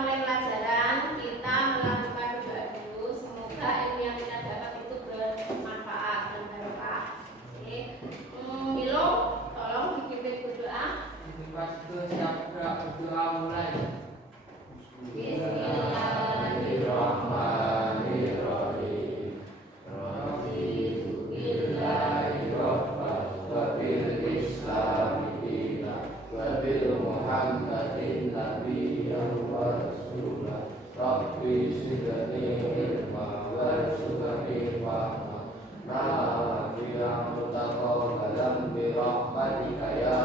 mulai pelajaran, kita melakukan doa dulu. Semoga ilmu yang kita dapat itu bermanfaat dan barokah. Oke. Milo, tolong dipimpin berdoa. Doa mulai. Bismillahirrahmanirrahim. Raditu billahi rabban wa bil islami dinan wa bil muhammadin nabiyyan wa rasulan. Rabbi zidni ilma warzuqni fahma. Nafi'an mutaqabbalan bi rahmatika ya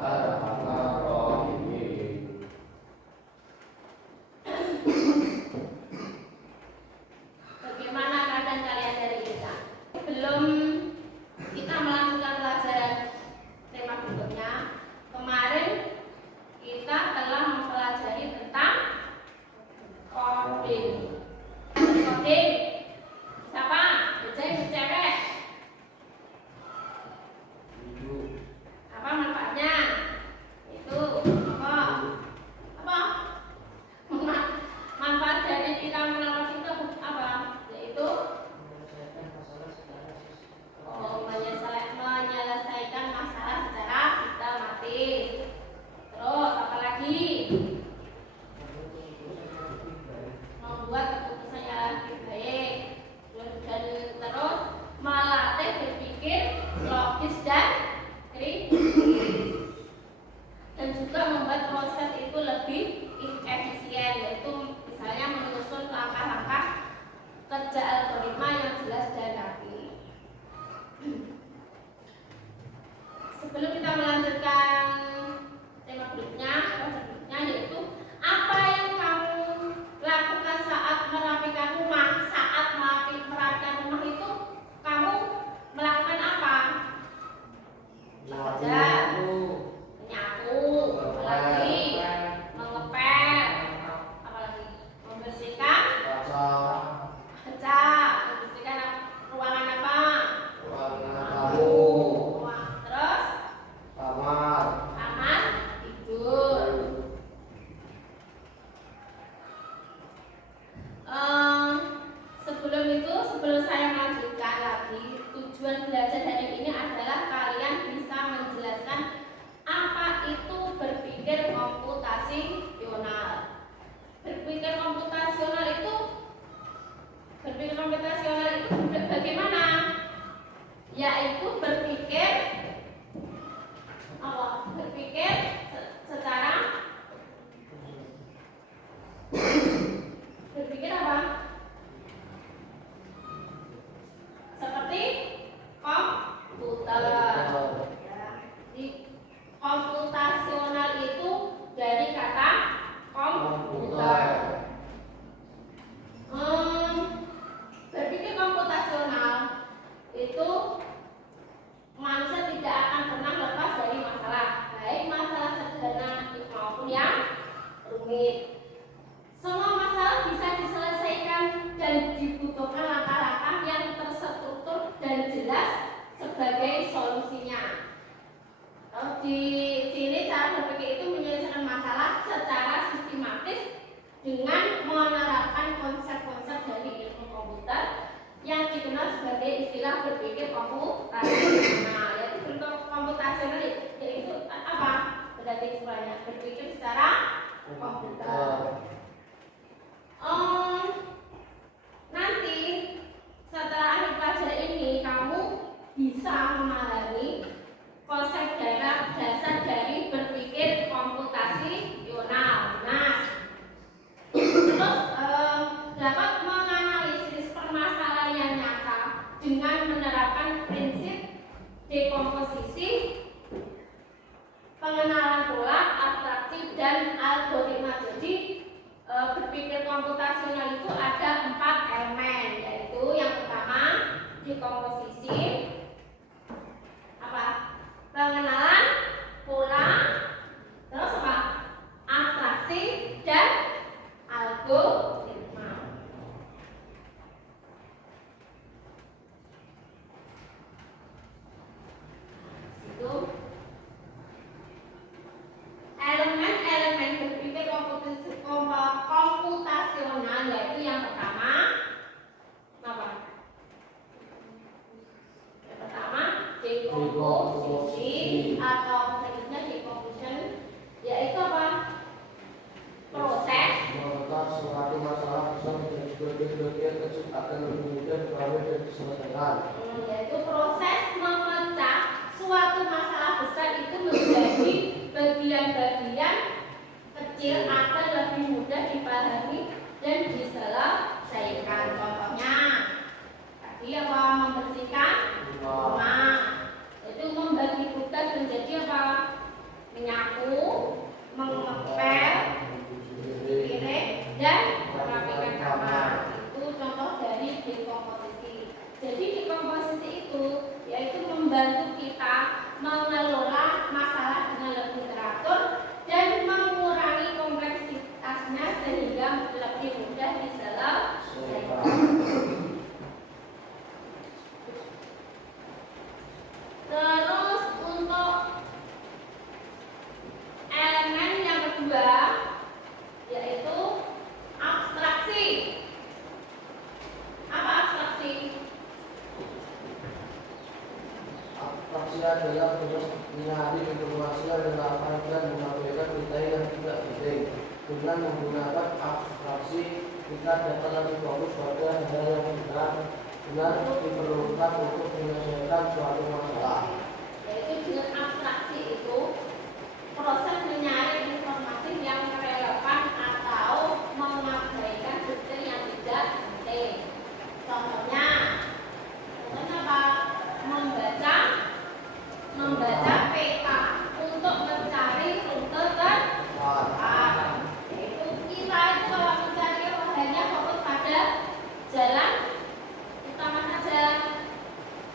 arhamar rahimin. Bagaimana keadaan kalian dari kita? Sebelum kita melanjutkan pelajaran tema berikutnya, kemarin kita telah mempelajari tentang coding. Coding, siapa? Bocah cewek. Apa manfaatnya? Itu apa? Manfaat dari kita mengenal itu apa? Yaitu menyelesaikan masalah secara sistematis. Terus apa lagi? Membuat keputusan yang lebih baik. Dan terus melatih berpikir logis dan kritis. Dan juga membuat proses itu lebih efisien, yaitu misalnya menyusun langkah-langkah kerja algoritma yang jelas dan rapi. Sebelum kita melanjutkan tema berikutnya yaitu apa yang kamu lakukan saat merapikan rumah. Saat merapikan rumah itu kamu melakukan apa? Menyapu, apalagi mengepel, apalagi membersihkan membersihkan ruangan apa? Terus kamar tidur. Sebelum saya melanjutkan lagi, tujuan belajar hari ini adalah kalian bisa menjelaskan apa itu berpikir komputasional. Berpikir komputasional itu bagaimana? Yaitu berpikir secara apa? Seperti komputer. Jadi komputasional itu dari kata komputer. Berpikir komputasional itu manusia tidak akan pernah lepas dari masalah, baik masalah sederhana maupun yang rumit. Semua masalah bisa diselesaikan dan dibutuhkan langkah-langkah yang terstruktur dan jelas sebagai solusinya. Di sini cara berpikir itu menyelesaikan masalah secara sistematis dengan menerapkan konsep-konsep dari ilmu komputer yang dikenal sebagai istilah berpikir komputasional. Yaitu bentuk komputasional yaitu apa? Berarti istilahnya berpikir secara komputer. Nanti setelah akhir pelajaran ini kamu bisa memahami konsep dasar dari berpikir komputasional. Terus dapat menganalisis permasalahan yang nyata dengan menerapkan prinsip dekomposisi, pengenalan pola, abstraksi, dan algoritma. Jadi berpikir komputasional itu ada 4 elemen, yaitu yang pertama dekomposisi, pengenalan pola, terus abstraksi dan algoritma. Itu elemen-elemen berpikir komputasional komputasional, yaitu yang pertama apa? Yang pertama dekomposisi atau selanjutnya decomposition, yaitu apa? Proses memecah suatu masalah bisa menjadi bagian-bagian kecil agar lebih mudah dipahami dan diselesaikan. Yaitu proses memecah suatu masalah besar itu menjadi bagian-bagian kecil agar lebih mudah dipahami dan diselesaikan. Contohnya tadi apa? Membersihkan rumah, itu membagi tugas menjadi apa? Menyapu, mengepel, piring, dan merapikan kamar. Itu contoh dari dekomposisi. Jadi dekomposisi itu yaitu membantu kita mengelola masalah dengan lebih teratur dan mengurangi kompleksitasnya sehingga lebih mudah diselesaikan. Terus untuk elemen yang kedua yaitu abstraksi. Apa abstraksi? Abstraksi adalah proses menyaring informasi yang relevan dan menyampaikan berita yang tidak penting. Dengan menggunakan abstraksi, kita dapat lebih fokus pada hal yang benar diperlukan untuk menyelesaikan suatu masalah. Yaitu dengan abstraksi itu proses menyaring informasi yang relevan atau mengabaikan detail yang tidak penting. Contohnya apa? Membaca peta untuk mencari rute terdekat. Yaitu kita itu kalau mencari hanya fokus pada jalan utama saja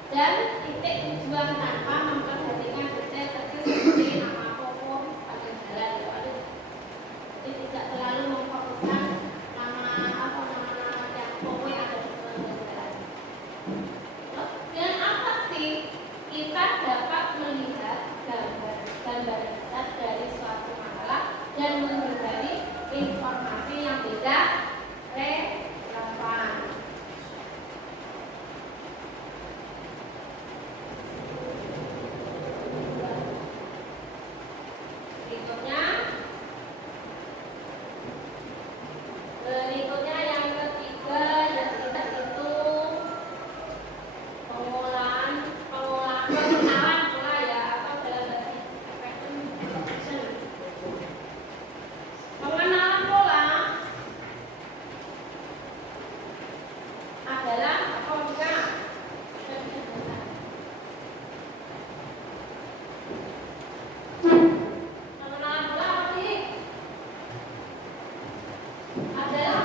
dan titik tujuan tanpa memperhatikan detail kecil seperti nama pokok pada jalan. Jadi tidak terlalu memfokuskan nama yang pokok yang ada di sepanjang jalan. Terus dengan abstraksi kita dapat melihat gambar besar dari suatu masalah dan menghindari informasi yang tidak relevan. Berikutnya yang ketiga yaitu pengenalan pula ya, atau dalam bahasa Indonesia pengenalan pola adalah apa juga? Pengenalan pola apa sih? Adalah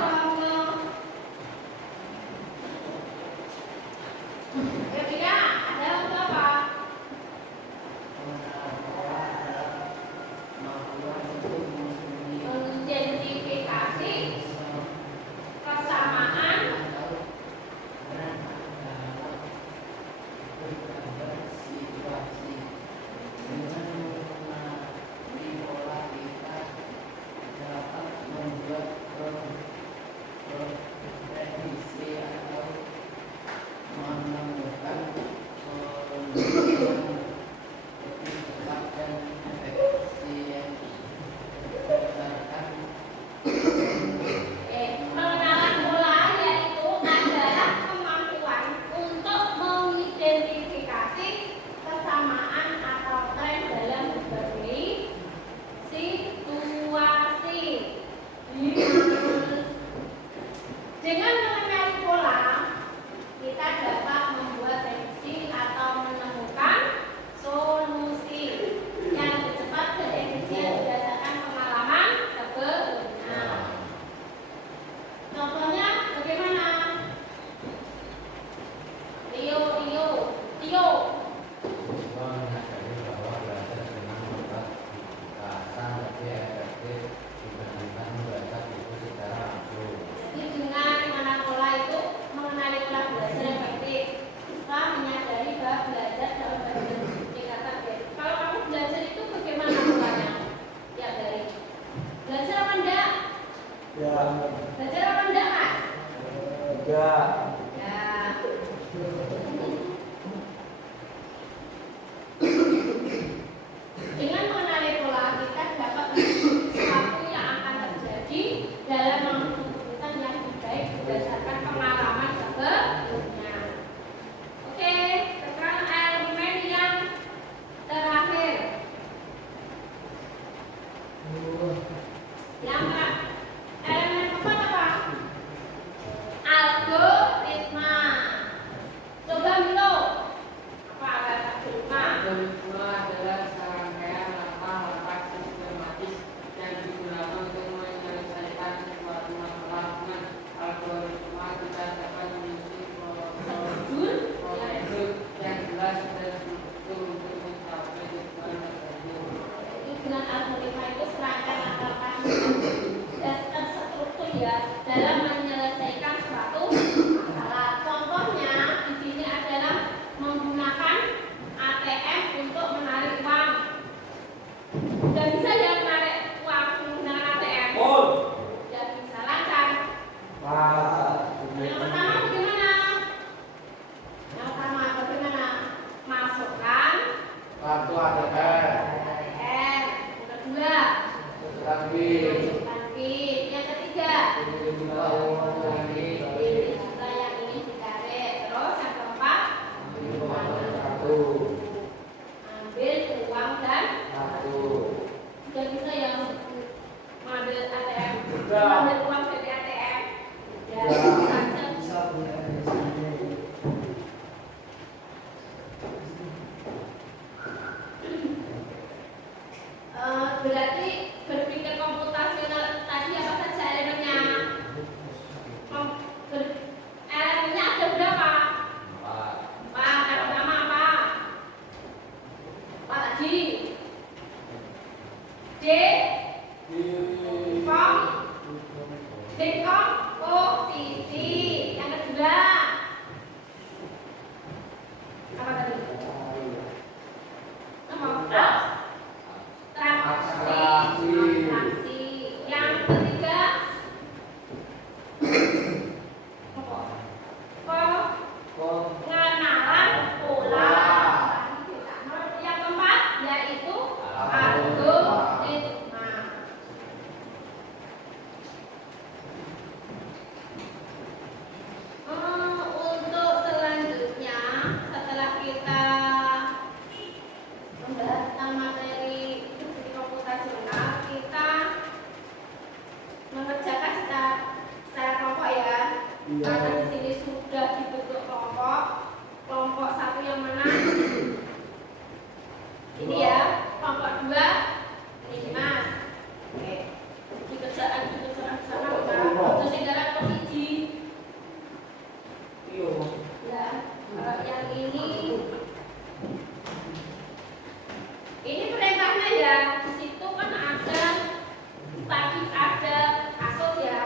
Yang elemen keempat apa? Algoritma. Coba Milo. Apa algoritma? Algoritma adalah serangkaian langkah-langkah sistematis yang digunakan untuk menyelesaikan suatu masalah. Dengan algoritma kita dapat menyusun prosedur yang jelas dan struktur untuk mencapai tujuan tertentu. Dengan algoritma itu serangkaian langkah dan terstruktur ya dalam menyelesaikan suatu masalah. Contohnya di sini adalah menggunakan ATM untuk menarik uang. Udah bisa ya menarik uang menggunakan ATM? Udah bisa lancar. Yang pertama bagaimana? Yang pertama bagaimana? Masukkan Kartu ATM. ATM. Yang kedua, Sekarang bis. masukkan PIN. Yang ketiga, Ini juga uang lagi. pilih jumlah yang ingin ditarik. Terus yang keempat, Ini kemana kartu. ambil uang dan Kartu. sudah bisa yang mengambil ATM. Sudah. Mengambil uang dari ATM. Ya, Sudah. bisa. Berarti berpikir komputasional tadi apa saja elemennya? Elemennya ada berapa? Empat. Yang pertama apa? Apa tadi? Dekomposisi. Yang kedua apa tadi? Apa? Transaksi. Yang ketiga apa? Pengenalan pola. Yang keempat yaitu algoritma. Untuk selanjutnya setelah kita membahas tentang materi studi komputasional, kita mengerjakan secara kelompok ya. Karena di sini sudah dibentuk kelompok satu yang mana? Ini ya, kelompok dua ini Mas. Oke. Dikerjakan bersama kita. Terus dalam posisi. Ya, kalau yang ini perintahnya ya. Di situ kan ada tadi ada kasus ya.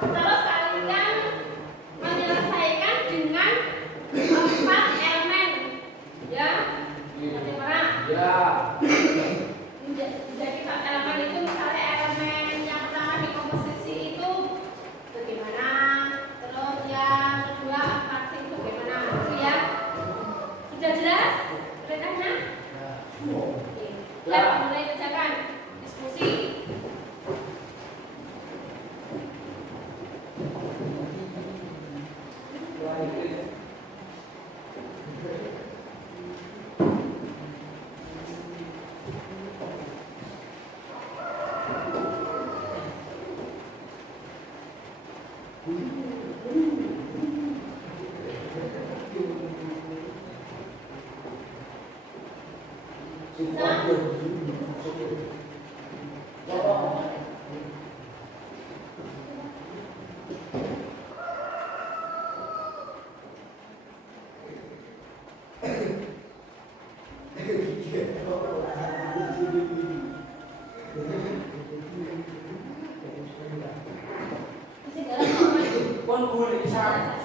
Terus kalian menyelesaikan dengan 4 elemen ya. Bagaimana? Ya. Jadi 4 elemen itu misalnya elemen yang pertama di komposisi itu bagaimana? Terus yang kedua fraksi itu bagaimana? Itu ya. Sudah jelas perintahnya? Oke. Ya, mulai kerjakan diskusi.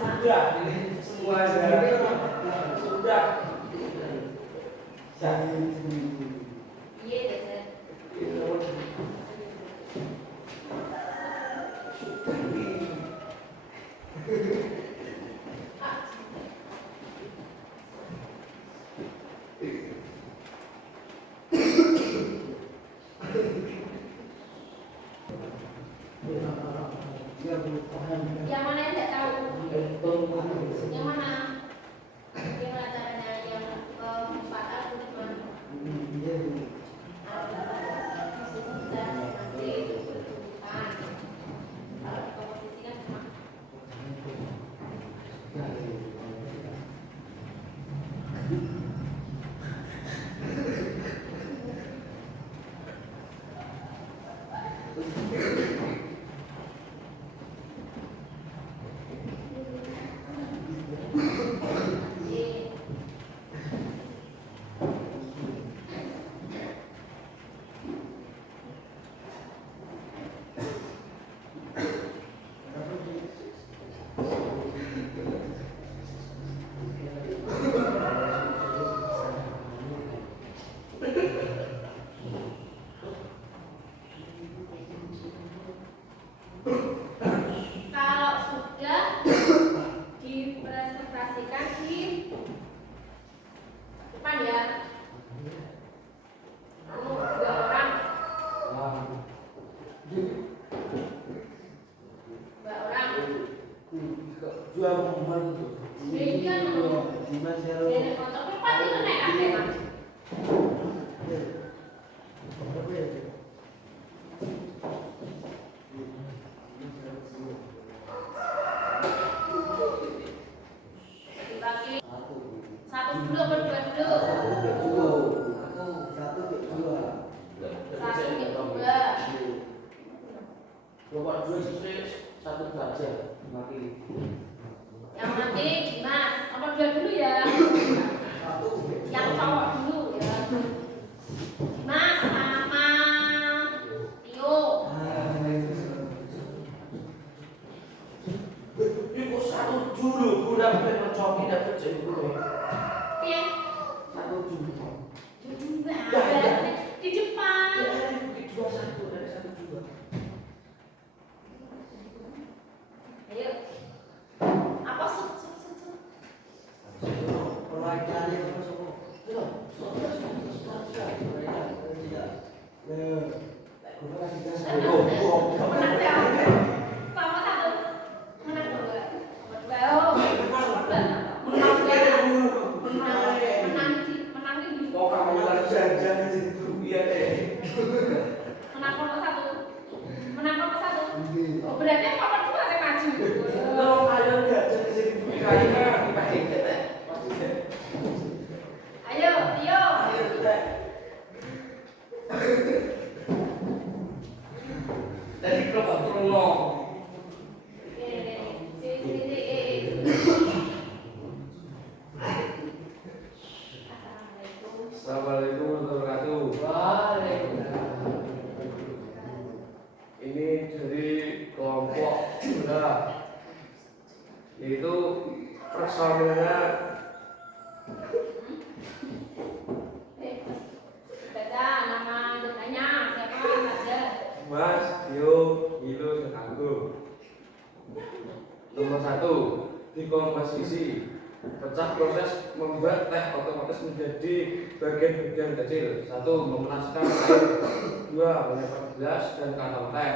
Sudah, semua sudah. Iya, Dad. Yang mana yang tidak tahu? Yang mana? Bagaimana caranya yang keempat algoritma? Kalau sudah dipresentasikan di depan ya, dua orang, Jual momen itu. Ini kan Dimas ya. nenek motor depan itu naik apa kan? Dibagi satu dulu apa dua dulu? Satu ke dua. Bapak dua siswi satu saja mati. Yang mati Dimas, apa dua dulu ya? Yang cowok dulu ya. Dimas sama Tio. Ibu satu dulu, udah pengen coki dapat dulu. Iya. Satu dulu. Dua. Di depan. Dua satu dari satu dua. Ayo. Apa sut. Perwakilannya apa semua? Menang ya. Sama satu. Menang dua. Dua. Oh. Menang di. Mau kamu lagi jajan di situ ya deh. Menang nomor satu. Menang nomor satu. Oh, berarti nomor dua saya maju. Kalau kalian jajan di situ kayaknya dipakai. Ayo, Tio. Dari kelompok prolog. Assalamualaikum warahmatullahi wabarakatuh. Ini dari kelompok bunda, yaitu personilnya Baca nama ditanya siapa saja. Mas, Dio, Milo, dan Anggung. Nomor 1, dekomposisi. Pecah proses membuat teh otomatis menjadi bagian-bagian kecil. 1. Memanaskan air. 2. Menyiapkan gelas dan kantong teh.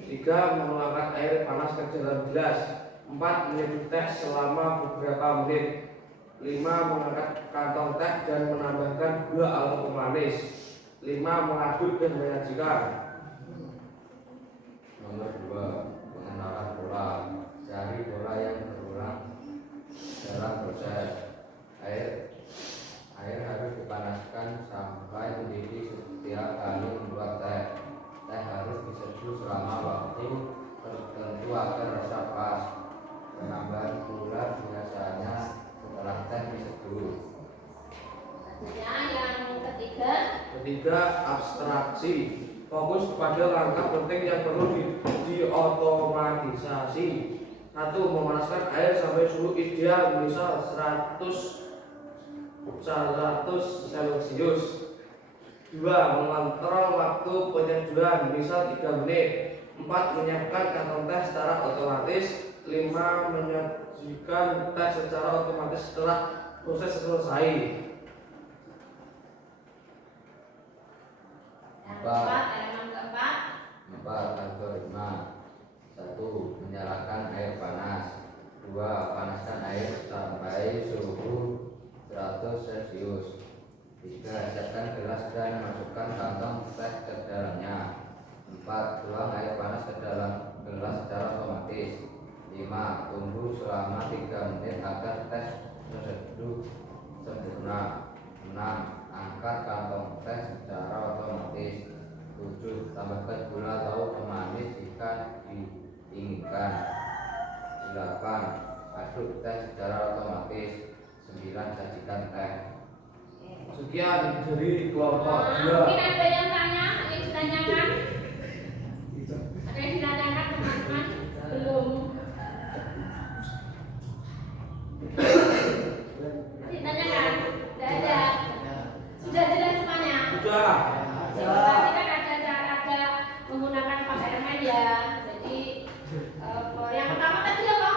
3. Menuangkan air panas ke dalam gelas. 4. Menyeduh teh selama beberapa menit. 5. Mengangkat kantong teh dan menambahkan gula atau pemanis. 5. Mengaduk dan menyajikan. Nomor 2, pengenalan pola. Cari pola yang berulang dalam proses. Air harus dipanaskan sampai mendidih setiap kali membuat teh. Teh harus diseduh selama waktu tertentu agar rasa pas. Penambahan gula biasanya setelah teh diseduh. Yang ketiga. Ketiga, abstraksi. Fokus pada langkah penting yang perlu diotomatisasi. 1. Memanaskan air sampai suhu ideal, misal 100 Celcius. 2. Mengontrol waktu penyeduhan, misal 3 menit. 4. Menyiapkan kantong teh secara otomatis. 5. Menyajikan teh secara otomatis setelah proses selesai. Yang keempat, elemen keempat. 4. Algoritma. 1. Menyalakan air panas. 2. Panaskan air sampai suhu 100 Celcius. 3. Siapkan gelas dan masukkan kantong teh ke dalamnya. 4. Tuang air panas ke dalam gelas secara otomatis. 5. Tunggu selama 3 menit agar teh terseduh sempurna. 6. Angkat kantong teh secara otomatis. 7. tambahkan gula atau pemanis jika diinginkan. 8. Aduk teh secara otomatis. 9. Sajikan teh. Sekian dari kelompok Mungkin 2. ada yang tanya, yang ditanyakan? Ada yang ditanyakan teman-teman? Belum. Ditanyakan? Tidak ada. Sudah jelas semuanya. Sudah. Berarti kan ada menggunakan pakai remen ya. Jadi yang pertama tadi apa?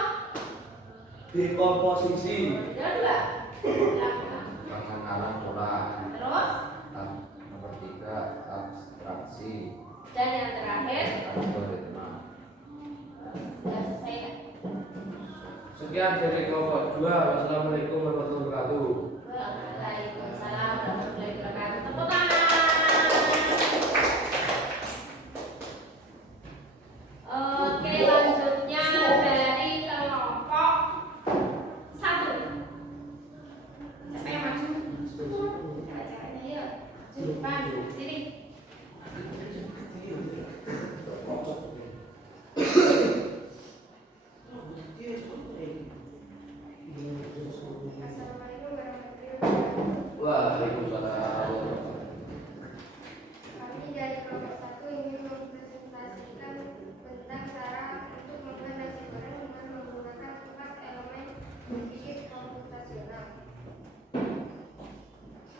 Dekomposisi. Yang kedua. Pengenalan pola. Terus Nomor 3. Abstraksi. dan yang terakhir Algoritma. sudah selesai ya? Sekian dari kelompok 2. Wassalamualaikum warahmatullahi wabarakatuh. Waalaikumsalam warahmatullahi wabarakatuh. Tepuk tangan. Oke, lanjutnya dari kelompok 1. Siapa yang maju? Cewek-ceweknya yuk. Maju depan, sini. Assalamualaikum warahmatullahi wabarakatuh. Waalaikumsalam. Kami dari kelompok 1 ingin mempresentasikan tentang cara untuk membuat nasi goreng dengan menggunakan 4 elemen berpikir komputasional.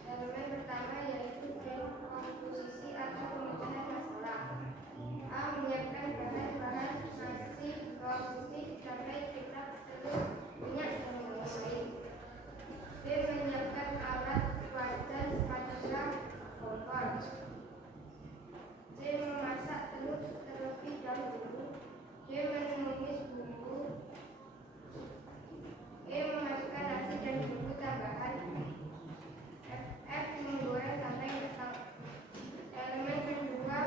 Elemen pertama yaitu komposisi atau pemecahan masalah. A. Menyiapkan bahan-bahan nasi, bawang putih, cabai, kecap, telur, minyak, dan lain-lain. B. Menyiapkan alat wajan spatula, kompor. C. Memasak telur terlebih dahulu. D. Menumis bumbu. E. Memasukkan nasi dan bumbu tambahan. F. Menggoreng sampai matang. Elemen kedua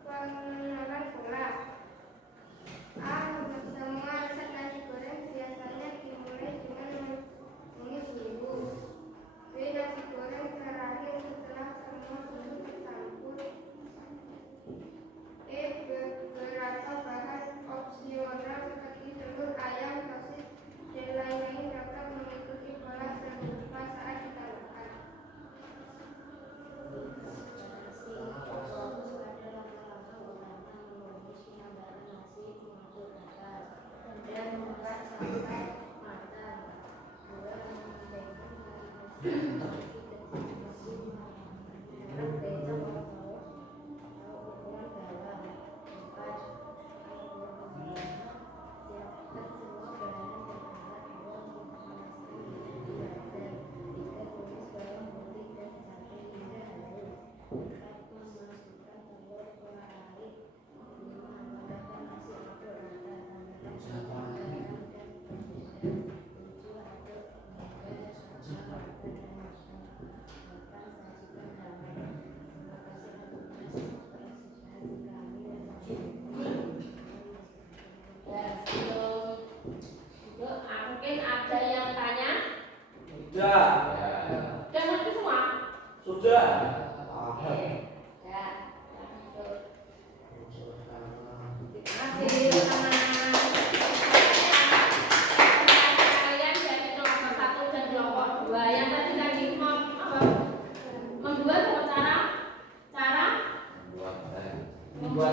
pengenalan pola. A. Semua resep nasi goreng biasanya dimulai dengan menumis bumbu. B. Nasi goreng terakhir setelah semua bumbu tercampur. E. Beberapa bahan opsional seperti telur, ayam, sosis, dan lain-lain dapat mengikuti pola serupa saat ditambahkan. Dan membuat sampai matang. Mungkin ada yang tanya? Sudah. Sudah ngerti semua? Sudah. Oke. Ya. Terima kasih teman-teman. Kalian dari kelompok 1 dan kelompok 2 yang tadi membuat cara Membuat teh. membuat